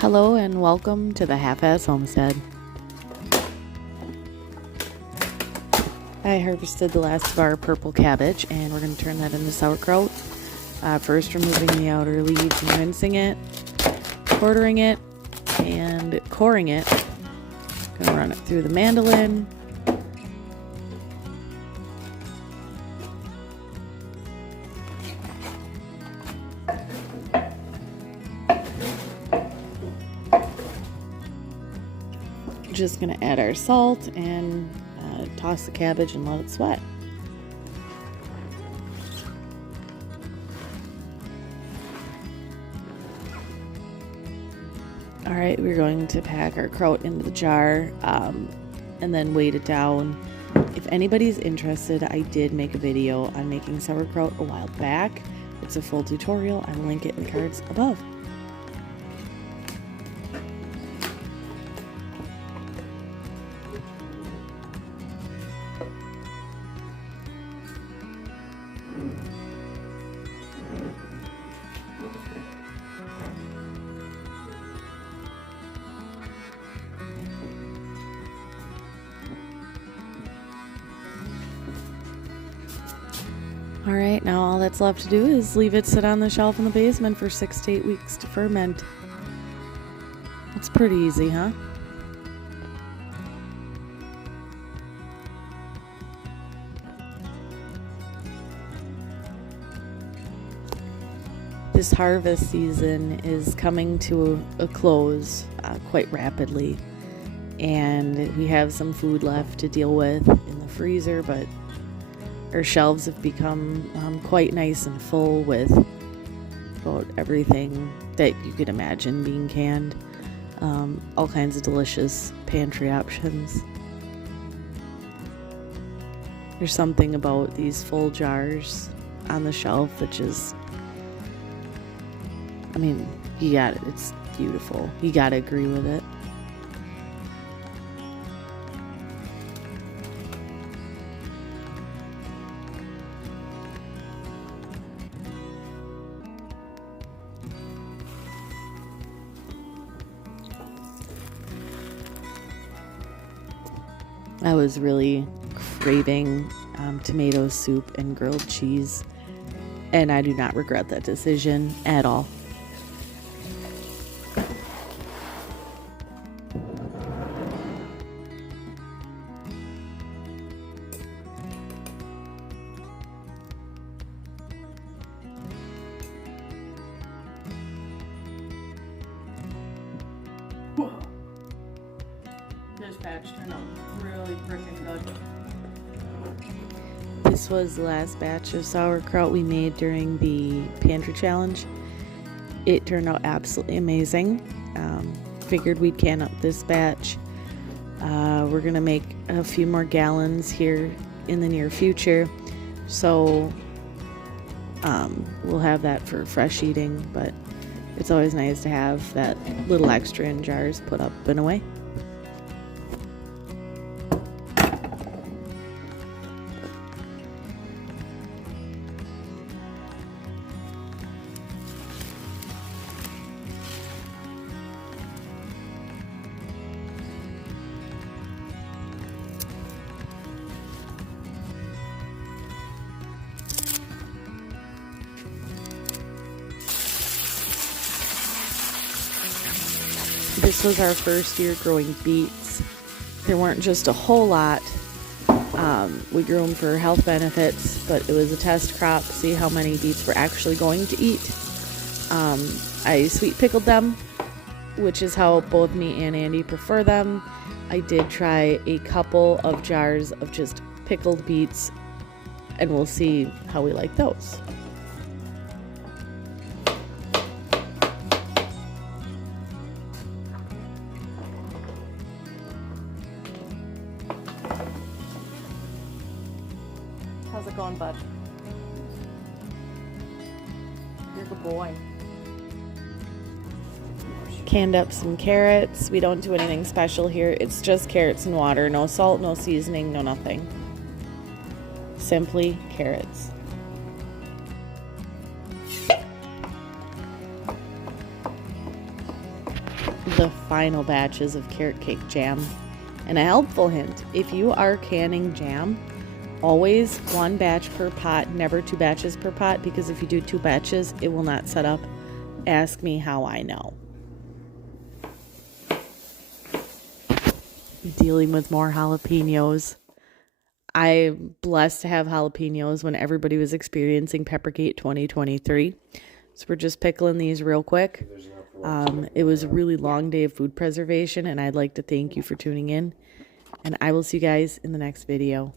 Hello and welcome to the Half-Ass Homestead. I harvested the last of our purple cabbage and we're going to turn that into sauerkraut. First removing the outer leaves and rinsing it, quartering it, and coring it. Going to run it through the mandolin. Just going to add our salt and toss the cabbage and let it sweat. Alright, we're going to pack our kraut into the jar and then weight it down. If anybody's interested, I did make a video on making sauerkraut a while back. It's a full tutorial. I will link it in the cards above. Alright, now all that's left to do is leave it sit on the shelf in the basement for 6 to 8 weeks to ferment. It's pretty easy, huh? This harvest season is coming to a close quite rapidly, and we have some food left to deal with in the freezer, but our shelves have become quite nice and full with about everything that you could imagine being canned. All kinds of delicious pantry options. There's something about these full jars on the shelf that just, I mean, you got it. It's beautiful. You gotta agree with it. I was really craving tomato soup and grilled cheese, and I do not regret that decision at all. This batch turned out really freaking good. This was the last batch of sauerkraut we made during the pantry challenge. It turned out absolutely amazing. Figured we'd can up this batch. We're gonna make a few more gallons here in the near future, so we'll have that for fresh eating, but it's always nice to have that little extra in jars put up and away. This was our first year growing beets. There weren't just a whole lot. We grew them for health benefits, but it was a test crop to see how many beets we're actually going to eat. I sweet pickled them, which is how both me and Andy prefer them. I did try a couple of jars of just pickled beets, and we'll see how we like those. How's it going, bud? You're a good boy. Canned up some carrots. We don't do anything special here. It's just carrots and water. No salt, no seasoning, no nothing. Simply carrots. the final batches of carrot cake jam. And a helpful hint, if you are canning jam, always 1 batch per pot, never 2 batches per pot, because if you do 2 batches, it will not set up. Ask me how I know. Dealing with more jalapenos. I'm blessed to have jalapenos when everybody was experiencing Peppergate 2023. So we're just pickling these real quick. It was a really long day of food preservation, and I'd like to thank you for tuning in. And I will see you guys in the next video.